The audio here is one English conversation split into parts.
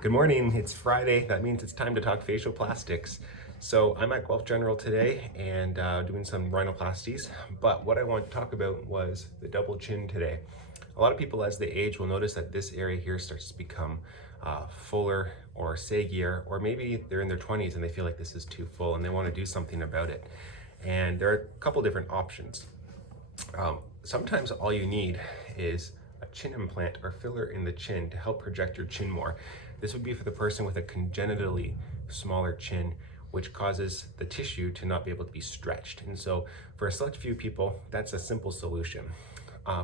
Good morning, it's Friday. That means it's time to talk facial plastics. So I'm at Guelph General today and doing some rhinoplasties, but what I want to talk about was the double chin today. A lot of people as they age will notice that this area here starts to become fuller or saggier, or maybe they're in their 20s and they feel like this is too full and they want to do something about it. And there are a couple different options. Sometimes all you need is a chin implant or filler in the chin to help project your chin more. This would be for the person with a congenitally smaller chin, which causes the tissue to not be able to be stretched. And so for a select few people, that's a simple solution.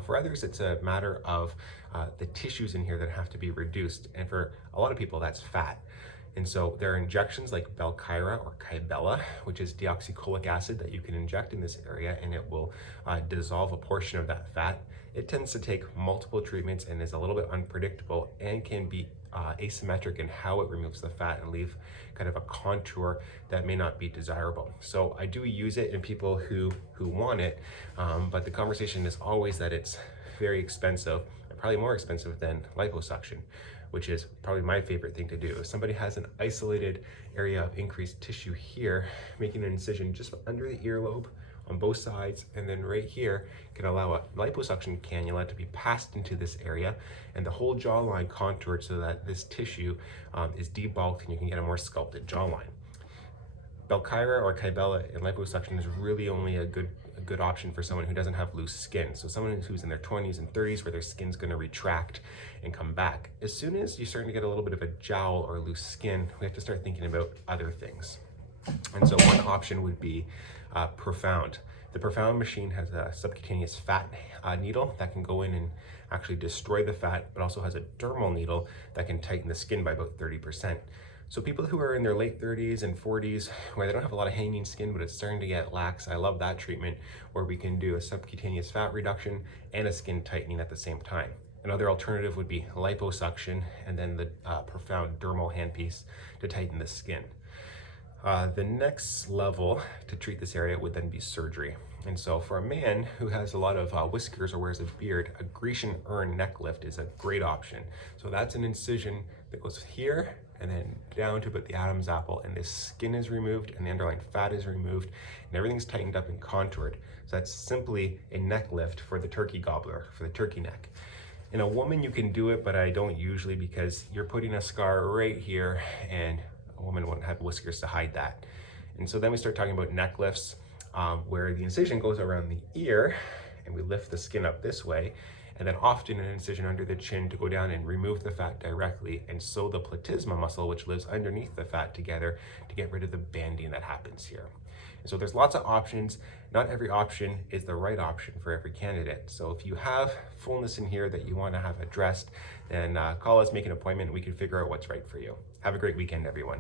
For others, it's a matter of the tissues in here that have to be reduced. And for a lot of people, that's fat. And so there are injections like Belkyra or Kybella, which is deoxycholic acid that you can inject in this area, and it will dissolve a portion of that fat. It tends to take multiple treatments and is a little bit unpredictable and can be asymmetric in how it removes the fat and leave kind of a contour that may not be desirable. So I do use it in people who want it, but the conversation is always that it's very expensive, and probably more expensive than liposuction, which is probably my favorite thing to do. If somebody has an isolated area of increased tissue here, making an incision just under the earlobe on both sides, and then right here can allow a liposuction cannula to be passed into this area and the whole jawline contoured so that this tissue is debulked and you can get a more sculpted jawline. Belkyra or Kybella in liposuction is really only a good option for someone who doesn't have loose skin. So someone who's in their 20s and 30s where their skin's going to retract and come back. As soon as you're starting to get a little bit of a jowl or loose skin, we have to start thinking about other things. And so one option would be Profound. The Profound machine has a subcutaneous fat needle that can go in and actually destroy the fat, but also has a dermal needle that can tighten the skin by about 30%. So people who are in their late 30s and 40s, where they don't have a lot of hanging skin, but it's starting to get lax, I love that treatment where we can do a subcutaneous fat reduction and a skin tightening at the same time. Another alternative would be liposuction and then the Profound dermal handpiece to tighten the skin. The next level to treat this area would then be surgery. And so for a man who has a lot of whiskers or wears a beard, a Grecian urn neck lift is a great option. So that's an incision that goes here and then down to about the Adam's apple, and this skin is removed and the underlying fat is removed and everything's tightened up and contoured. So that's simply a neck lift for the turkey gobbler, for the turkey neck. In a woman you can do it, but I don't usually, because you're putting a scar right here and a woman wouldn't have whiskers to hide that. And so then we start talking about neck lifts, where the incision goes around the ear and we lift the skin up this way, and then often an incision under the chin to go down and remove the fat directly and sew the platysma muscle, which lives underneath the fat, together to get rid of the banding that happens here. And so there's lots of options. Not every option is the right option for every candidate. So if you have fullness in here that you want to have addressed, then call us, make an appointment, and we can figure out what's right for you. Have a great weekend, everyone.